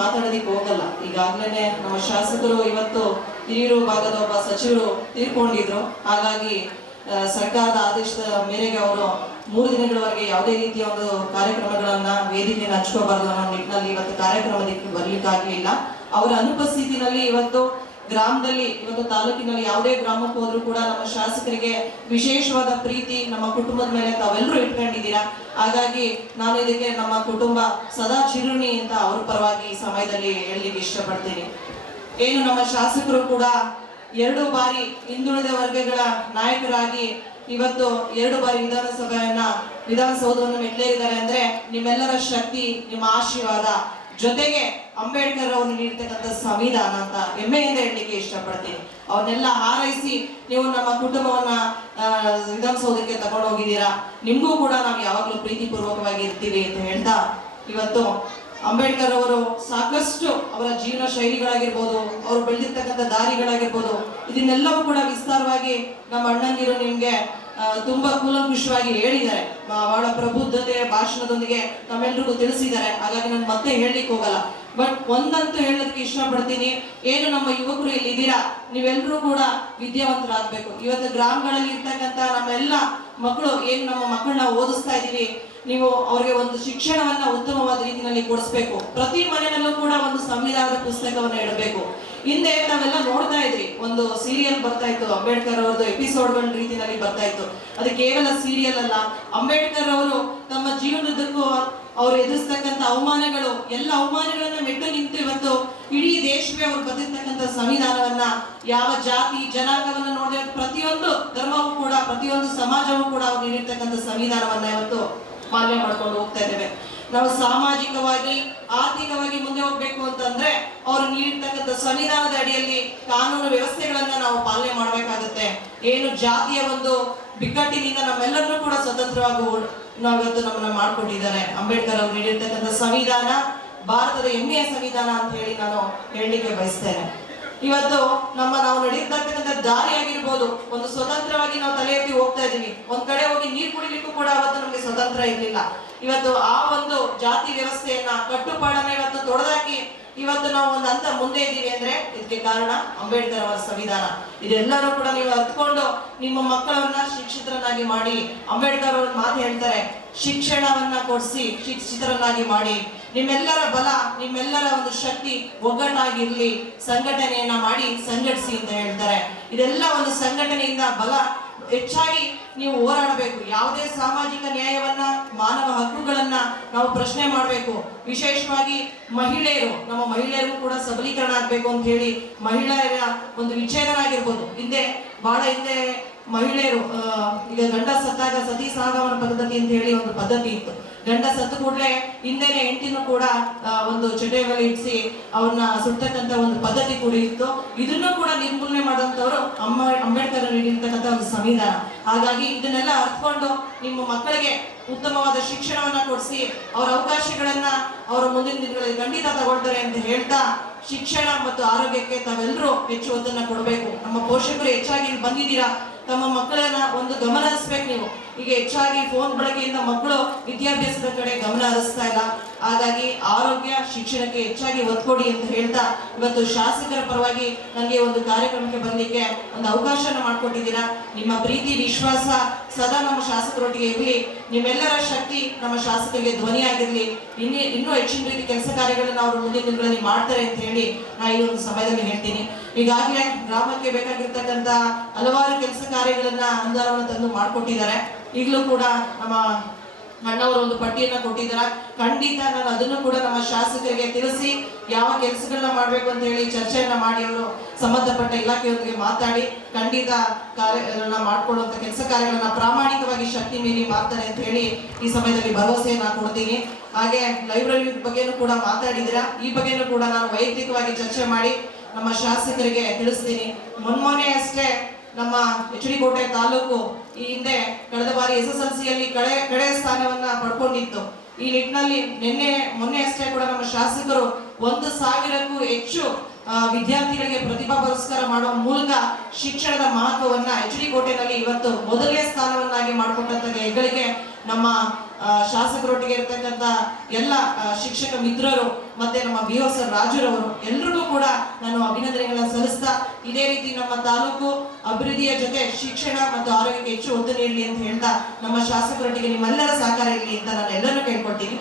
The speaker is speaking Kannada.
ಮಾತಾಡೋದಿಕ್ಕೆ ಹೋಗಲ್ಲ. ಈಗಾಗಲೇ ನಮ್ಮ ಶಾಸಕರು ಇವತ್ತು ಹಿರಿಯೂರು ಭಾಗದ ಒಬ್ಬ ಸಚಿವರು ತೀರ್ಕೊಂಡಿದ್ರು. ಹಾಗಾಗಿ ಸರ್ಕಾರದ ಆದೇಶದ ಮೇರೆಗೆ ಅವರು 3 ದಿನಗಳವರೆಗೆ ಯಾವುದೇ ರೀತಿಯ ಒಂದು ಕಾರ್ಯಕ್ರಮಗಳನ್ನ ವೇದಿಕೆಯನ್ನು ಹಂಚ್ಕೋಬಾರ್ದು ಅನ್ನೋ ನಿಟ್ಟಿನಲ್ಲಿ ಇವತ್ತು ಕಾರ್ಯಕ್ರಮಕ್ಕೆ ಬರ್ಲಿಕ್ಕಾಗಲಿಲ್ಲ. ಅವರ ಅನುಪಸ್ಥಿತಿನಲ್ಲಿ ಇವತ್ತು ಗ್ರಾಮದಲ್ಲಿ, ಇವತ್ತು ತಾಲೂಕಿನಲ್ಲಿ ಯಾವುದೇ ಗ್ರಾಮಕ್ಕೆ ಹೋದ್ರೂ ಕೂಡ ನಮ್ಮ ಶಾಸಕರಿಗೆ ವಿಶೇಷವಾದ ಪ್ರೀತಿ ನಮ್ಮ ಕುಟುಂಬದ ಮೇಲೆ ತಾವೆಲ್ಲರೂ ಇಟ್ಕೊಂಡಿದ್ದೀರಾ. ಹಾಗಾಗಿ ನಾನು ಇದಕ್ಕೆ ನಮ್ಮ ಕುಟುಂಬ ಸದಾ ಚಿರುಣಿ ಅಂತ ಅವ್ರ ಪರವಾಗಿ ಈ ಸಮಯದಲ್ಲಿ ಹೇಳಲಿಕ್ಕೆ ಇಷ್ಟಪಡ್ತೀನಿ. ಏನು ನಮ್ಮ ಶಾಸಕರು ಕೂಡ 2 ಬಾರಿ ಹಿಂದುಳಿದ ವರ್ಗಗಳ ನಾಯಕರಾಗಿ ಇವತ್ತು 2 ಬಾರಿ ವಿಧಾನಸೌಧವನ್ನು ಮೆಟ್ಲೇರಿದ್ದಾರೆ ಅಂದ್ರೆ ನಿಮ್ಮೆಲ್ಲರ ಶಕ್ತಿ, ನಿಮ್ಮ ಆಶೀರ್ವಾದ, ಜೊತೆಗೆ ಅಂಬೇಡ್ಕರ್ ಅವರು ನೀಡಿರ್ತಕ್ಕಂಥ ಸಂವಿಧಾನ ಅಂತ ಹೆಮ್ಮೆಯಿಂದ ಹೇಳಲಿಕ್ಕೆ ಇಷ್ಟಪಡ್ತೀನಿ. ಅವನ್ನೆಲ್ಲ ಹಾರೈಸಿ ನೀವು ನಮ್ಮ ಕುಟುಂಬವನ್ನ ವಿಧಾನಸೌಧಕ್ಕೆ ತಗೊಂಡು ಹೋಗಿದ್ದೀರಾ. ನಿಮ್ಗೂ ಕೂಡ ನಾವು ಯಾವಾಗಲೂ ಪ್ರೀತಿ ಪೂರ್ವಕವಾಗಿ ಇರ್ತೀವಿ ಅಂತ ಹೇಳ್ತಾ, ಇವತ್ತು ಅಂಬೇಡ್ಕರ್ ಅವರು ಸಾಕಷ್ಟು ಅವರ ಜೀವನ ಶೈಲಿಗಳಾಗಿರ್ಬೋದು, ಅವರು ಬೆಳೆದಿರ್ತಕ್ಕಂಥ ದಾರಿಗಳಾಗಿರ್ಬೋದು, ಇದನ್ನೆಲ್ಲವೂ ಕೂಡ ವಿಸ್ತಾರವಾಗಿ ನಮ್ಮ ಅಣ್ಣಂದಿರು ನಿಮ್ಗೆ ತುಂಬಾ ಕೂಲಂಕುಷವಾಗಿ ಹೇಳಿದ್ದಾರೆ. ಬಹಳ ಪ್ರಬುದ್ಧತೆಯ ಭಾಷಣದೊಂದಿಗೆ ನಮ್ಮೆಲ್ರಿಗೂ ತಿಳಿಸಿದ್ದಾರೆ. ಹಾಗಾಗಿ ನಾನು ಮತ್ತೆ ಹೇಳಲಿಕ್ಕೆ ಹೋಗಲ್ಲ. ಬಟ್ ಒಂದಂತೂ ಹೇಳೋದಕ್ಕೆ ಇಷ್ಟಪಡ್ತೀನಿ, ಏನು ನಮ್ಮ ಯುವಕರು ಇಲ್ಲಿ ಇದ್ದೀರಾ, ನೀವೆಲ್ಲರೂ ಕೂಡ ವಿದ್ಯಾವಂತರಾಗಬೇಕು. ಇವತ್ತು ಗ್ರಾಮಗಳಲ್ಲಿ ಇರ್ತಕ್ಕಂಥ ನಮ್ಮೆಲ್ಲ ಮಕ್ಕಳು, ಏನು ನಮ್ಮ ಮಕ್ಕಳನ್ನ ಓದಿಸ್ತಾ ಇದೀವಿ, ನೀವು ಅವ್ರಿಗೆ ಒಂದು ಶಿಕ್ಷಣವನ್ನ ಉತ್ತಮವಾದ ರೀತಿಯಲ್ಲಿ ಕೊಡಿಸ್ಬೇಕು. ಪ್ರತಿ ಮನೆಯಲ್ಲೂ ಕೂಡ ಒಂದು ಸಂವಿಧಾನದ ಪುಸ್ತಕವನ್ನ ಇಡಬೇಕು. ಹಿಂದೆ ನಾವೆಲ್ಲ ನೋಡ್ತಾ ಇದ್ರಿ, ಒಂದು ಸೀರಿಯಲ್ ಬರ್ತಾ ಇತ್ತು, ಅಂಬೇಡ್ಕರ್ ಅವರದ್ದು ಎಪಿಸೋಡ್ಗಳ ರೀತಿಯಲ್ಲಿ ಬರ್ತಾ ಇತ್ತು. ಅದು ಕೇವಲ ಸೀರಿಯಲ್ ಅಲ್ಲ, ಅಂಬೇಡ್ಕರ್ ಅವರು ತಮ್ಮ ಜೀವನದಕ್ಕೂ ಅವ್ರು ಎದುರಿಸ್ತಕ್ಕಂಥ ಅವಮಾನಗಳು, ಎಲ್ಲ ಅವಮಾನಗಳನ್ನ ಮೆಟ್ಟು ನಿಂತು ಇವತ್ತು ಇಡೀ ದೇಶವೇ ಅವ್ರು ಬರೆದಿರ್ತಕ್ಕಂಥ ಸಂವಿಧಾನವನ್ನ, ಯಾವ ಜಾತಿ ಜನಾಂಗವನ್ನ ನೋಡಿದ್ರೆ ಪ್ರತಿಯೊಂದು ಧರ್ಮವೂ ಕೂಡ, ಪ್ರತಿಯೊಂದು ಸಮಾಜವೂ ಕೂಡ ಅವ್ರು ನೀಡಿರ್ತಕ್ಕಂಥ ಸಂವಿಧಾನವನ್ನ ಇವತ್ತು ಪಾಲನೆ ಮಾಡ್ಕೊಂಡು ಹೋಗ್ತಾ ಇದ್ದೇವೆ. ನಾವು ಸಾಮಾಜಿಕವಾಗಿ, ಆರ್ಥಿಕವಾಗಿ ಮುಂದೆ ಹೋಗ್ಬೇಕು ಅಂತಂದ್ರೆ ಅವರು ನೀಡಿರ್ತಕ್ಕಂಥ ಸಂವಿಧಾನದ ಅಡಿಯಲ್ಲಿ ಕಾನೂನು ವ್ಯವಸ್ಥೆಗಳನ್ನ ನಾವು ಪಾಲನೆ ಮಾಡಬೇಕಾಗುತ್ತೆ. ಏನು ಜಾತಿಯ ಒಂದು ಬಿಕ್ಕಟ್ಟಿನಿಂದ ನಮ್ಮೆಲ್ಲರನ್ನೂ ಕೂಡ ಸ್ವತಂತ್ರವಾಗಿ ನಾವಿವತ್ತು ನಮ್ಮನ್ನ ಮಾಡ್ಕೊಟ್ಟಿದ್ದಾರೆ. ಅಂಬೇಡ್ಕರ್ ಅವರು ನೀಡಿರ್ತಕ್ಕಂಥ ಸಂವಿಧಾನ ಭಾರತದ ಹೆಮ್ಮೆಯ ಸಂವಿಧಾನ ಅಂತ ಹೇಳಿ ನಾನು ಹೇಳಲಿಕ್ಕೆ ಬಯಸ್ತೇನೆ. ಇವತ್ತು ನಾವು ನಡೆಯತಕ್ಕಂಥ ದಾರಿ ಆಗಿರ್ಬೋದು, ಒಂದು ಸ್ವತಂತ್ರವಾಗಿ ನಾವು ತಲೆ ಎತ್ತಿ ಹೋಗ್ತಾ ಇದೀವಿ. ಒಂದ್ ಕಡೆ ಹೋಗಿ ನೀರು ಕುಡಿಲಿಕ್ಕೂ ಕೂಡ ಅವತ್ತು ನಮ್ಗೆ ಸ್ವತಂತ್ರ ಇರ್ಲಿಲ್ಲ. ಇವತ್ತು ಆ ಒಂದು ಜಾತಿ ವ್ಯವಸ್ಥೆಯನ್ನ, ಕಟ್ಟುಪಾಡನ್ನ ಇವತ್ತು ತೊಡೆದಾಕಿ ಇವತ್ತು ನಾವು ಒಂದು ಹಂತ ಮುಂದೆ ಇದ್ದೀವಿ ಅಂದ್ರೆ ಇದಕ್ಕೆ ಕಾರಣ ಅಂಬೇಡ್ಕರ್ ಅವರ ಸಂವಿಧಾನ. ಇದೆಲ್ಲರೂ ಕೂಡ ನೀವು ಅರ್ಥಕೊಂಡು ನಿಮ್ಮ ಮಕ್ಕಳನ್ನ ಶಿಕ್ಷಿತರನ್ನಾಗಿ ಮಾಡಿ. ಅಂಬೇಡ್ಕರ್ ಅವ್ರ ಮಾತು ಹೇಳ್ತಾರೆ, ಶಿಕ್ಷಣವನ್ನ ಕೊಡಿಸಿ ಶಿಕ್ಷಿತರನ್ನಾಗಿ ಮಾಡಿ. ನಿಮ್ಮೆಲ್ಲರ ಬಲ, ನಿಮ್ಮೆಲ್ಲರ ಒಂದು ಶಕ್ತಿ ಒಗ್ಗಟ್ಟಾಗಿರ್ಲಿ, ಸಂಘಟನೆಯನ್ನ ಮಾಡಿ ಸಂಘಟಿಸಿ ಅಂತ ಹೇಳ್ತಾರೆ. ಇದೆಲ್ಲ ಒಂದು ಸಂಘಟನೆಯಿಂದ ಬಲ ಹೆಚ್ಚಾಗಿ ನೀವು ಹೋರಾಡಬೇಕು. ಯಾವುದೇ ಸಾಮಾಜಿಕ ನ್ಯಾಯವನ್ನ, ಮಾನವ ಹಕ್ಕುಗಳನ್ನ ನಾವು ಪ್ರಶ್ನೆ ಮಾಡಬೇಕು. ವಿಶೇಷವಾಗಿ ಮಹಿಳೆಯರು, ನಮ್ಮ ಮಹಿಳೆಯರಿಗೂ ಕೂಡ ಸಬಲೀಕರಣ ಆಗ್ಬೇಕು ಅಂತ ಹೇಳಿ ಮಹಿಳೆಯರ ಒಂದು ವಿಚ್ಛೇದನ ಆಗಿರ್ಬೋದು. ಬಹಳ ಹಿಂದೆ ಮಹಿಳೆಯರು ಈಗ ಗಂಡ ಸತ್ತಾಗ ಸತಿ ಸಹಗಮನ ಪದ್ಧತಿ ಅಂತ ಹೇಳಿ ಒಂದು ಪದ್ಧತಿ ಇತ್ತು. ಗಂಡ ಸತ್ತು ಕೂಡಲೇ ಹಿಂದೆನೆ ಹೆಂಡತಿನೂ ಕೂಡ ಒಂದು ಚಟೆಯಲ್ಲಿ ಇಡಿಸಿ ಅವ್ರನ್ನ ಸುಡ್ತಕ್ಕಂಥ ಒಂದು ಪದ್ಧತಿ ಕೂಡ ಇತ್ತು. ಇದನ್ನು ಕೂಡ ನಿರ್ಮೂಲನೆ ಮಾಡಿದಂಥವ್ರು ಅಂಬೇಡ್ಕರ್ ನೀಡಿರ್ತಕ್ಕಂಥ ಒಂದು ಸಂವಿಧಾನ. ಹಾಗಾಗಿ ಇದನ್ನೆಲ್ಲ ಅರ್ಥಕೊಂಡು ನಿಮ್ಮ ಮಕ್ಕಳಿಗೆ ಉತ್ತಮವಾದ ಶಿಕ್ಷಣವನ್ನ ಕೊಡಿಸಿ ಅವರ ಅವಕಾಶಗಳನ್ನ ಅವರ ಮುಂದಿನ ದಿನಗಳಲ್ಲಿ ಖಂಡಿತ ತಗೊಳ್ತಾರೆ ಅಂತ ಹೇಳ್ತಾ, ಶಿಕ್ಷಣ ಮತ್ತು ಆರೋಗ್ಯಕ್ಕೆ ತಾವೆಲ್ಲರೂ ಹೆಚ್ಚು ಒತ್ತನ್ನ ಕೊಡಬೇಕು. ನಮ್ಮ ಪೋಷಕರು ಹೆಚ್ಚಾಗಿ ಬಂದಿದ್ದೀರಾ, ತಮ್ಮ ಮಕ್ಕಳನ್ನ ಒಂದು ಗಮನ ಹರಿಸ್ಬೇಕು. ನೀವು ಈಗ ಹೆಚ್ಚಾಗಿ ಫೋನ್ ಬಳಕೆಯಿಂದ ಮಕ್ಕಳು ವಿದ್ಯಾಭ್ಯಾಸದ ಕಡೆ ಗಮನ ಹರಿಸ್ತಾ ಇಲ್ಲ. ಹಾಗಾಗಿ ಆರೋಗ್ಯ ಶಿಕ್ಷಣಕ್ಕೆ ಹೆಚ್ಚಾಗಿ ಒತ್ತು ಕೊಡಿ ಅಂತ ಹೇಳ್ತಾ, ಇವತ್ತು ಶಾಸಕರ ಪರವಾಗಿ ನನಗೆ ಒಂದು ಕಾರ್ಯಕ್ರಮಕ್ಕೆ ಬರಲಿಕ್ಕೆ ಒಂದು ಅವಕಾಶನ ಮಾಡಿಕೊಟ್ಟಿದ್ದೀರಾ. ನಿಮ್ಮ ಪ್ರೀತಿ ವಿಶ್ವಾಸ ಸದಾ ನಮ್ಮ ಶಾಸಕರೊಟ್ಟಿಗೆ ಇರಲಿ. ನಿಮ್ಮೆಲ್ಲರ ಶಕ್ತಿ ನಮ್ಮ ಶಾಸಕರಿಗೆ ಧ್ವನಿಯಾಗಿರ್ಲಿ. ಇನ್ನೂ ಹೆಚ್ಚಿನ ರೀತಿ ಕೆಲಸ ಕಾರ್ಯಗಳನ್ನ ಅವರು ಮುಂದಿನ ದಿನಗಳಲ್ಲಿ ಮಾಡ್ತಾರೆ ಅಂತ ಹೇಳಿ ನಾ ಈ ಒಂದು ಸಮಯದಲ್ಲಿ ಹೇಳ್ತೀನಿ. ಈಗಾಗಲೇ ಗ್ರಾಮಕ್ಕೆ ಬೇಕಾಗಿರ್ತಕ್ಕಂಥ ಹಲವಾರು ಕೆಲಸ ಕಾರ್ಯಗಳನ್ನ ಅನುದಾನವನ್ನು ತಂದು ಮಾಡಿಕೊಟ್ಟಿದ್ದಾರೆ. ಈಗಲೂ ಕೂಡ ನಮ್ಮ ಅಣ್ಣವರು ಒಂದು ಪಟ್ಟಿಯನ್ನ ಕೊಟ್ಟಿದ್ದಾರೆ. ಖಂಡಿತ ನಾನು ಅದನ್ನು ಕೂಡ ನಮ್ಮ ಶಾಸಕರಿಗೆ ತಿಳಿಸಿ ಯಾವ ಕೆಲಸಗಳನ್ನ ಮಾಡ್ಬೇಕು ಅಂತ ಹೇಳಿ ಚರ್ಚೆಯನ್ನ ಮಾಡಿ ಅವರು ಸಂಬಂಧಪಟ್ಟ ಇಲಾಖೆಯೊಂದಿಗೆ ಮಾತಾಡಿ ಖಂಡಿತ ಕಾರ್ಯಗಳನ್ನ ಮಾಡ್ಕೊಳ್ಳುವಂತ ಕೆಲಸ ಕಾರ್ಯಗಳನ್ನ ಪ್ರಾಮಾಣಿಕವಾಗಿ ಶಕ್ತಿ ಮೀರಿ ಮಾಡ್ತಾರೆ ಅಂತ ಹೇಳಿ ಈ ಸಮಯದಲ್ಲಿ ಭರವಸೆಯನ್ನ ಕೊಡ್ತೀನಿ. ಹಾಗೆ ಲೈಬ್ರರಿ ಬಗ್ಗೆನೂ ಕೂಡ ಮಾತಾಡಿದಿರಾ. ಈ ಬಗ್ಗೆನೂ ಕೂಡ ನಾನು ವೈಯಕ್ತಿಕವಾಗಿ ಚರ್ಚೆ ಮಾಡಿ ನಮ್ಮ ಶಾಸಕರಿಗೆ ತಿಳಿಸ್ತೀನಿ. ಮೊನ್ನೆ ಅಷ್ಟೇ ನಮ್ಮ ಎಚ್.ಡಿ. ಕೋಟೆ ತಾಲೂಕು ಈ ಹಿಂದೆ ಕಳೆದ ಬಾರಿ SSLCಯಲ್ಲಿ ಕಡೆ ಸ್ಥಾನವನ್ನ ಪಡ್ಕೊಂಡಿತ್ತು. ಈ ನಿಟ್ಟಿನಲ್ಲಿ ಮೊನ್ನೆ ಅಷ್ಟೇ ಕೂಡ ನಮ್ಮ ಶಾಸಕರು 1,000ಕ್ಕೂ ಹೆಚ್ಚು ವಿದ್ಯಾರ್ಥಿಗಳಿಗೆ ಪ್ರತಿಭಾ ಪುರಸ್ಕಾರ ಮಾಡುವ ಮೂಲಕ ಶಿಕ್ಷಣದ ಮಹತ್ವವನ್ನ ಎಚ್.ಡಿ. ಕೋಟೆನಲ್ಲಿ ಇವತ್ತು ಮೊದಲನೇ ಸ್ಥಾನವನ್ನಾಗಿ ಮಾಡಿಕೊಟ್ಟಂತ ಹೆಗ್ಗಳಿಕೆ ನಮ್ಮ ಶಾಸಕರೊಟ್ಟಿಗೆ ಇರ್ತಕ್ಕಂಥ ಎಲ್ಲ ಶಿಕ್ಷಕ ಮಿತ್ರರು ಮತ್ತೆ ನಮ್ಮ BO ಸರ್ ರಾಜುರವರು ಎಲ್ರಿಗೂ ಕೂಡ ನಾನು ಅಭಿನಂದನೆಗಳನ್ನ ಸಲ್ಲಿಸ್ತಾ ಇದೇ ರೀತಿ ನಮ್ಮ ತಾಲೂಕು ಅಭಿವೃದ್ಧಿಯ ಜೊತೆ ಶಿಕ್ಷಣ ಮತ್ತು ಆರೋಗ್ಯಕ್ಕೆ ಹೆಚ್ಚು ಒತ್ತು ನೀಡಲಿ ಅಂತ ಹೇಳ್ತಾ ನಮ್ಮ ಶಾಸಕರೊಟ್ಟಿಗೆ ನಿಮ್ಮೆಲ್ಲರ ಸಹಕಾರ ಇರಲಿ ಅಂತ ನಾನು ಎಲ್ಲರನ್ನೂ ಕೇಳ್ಕೊಳ್ತೀನಿ.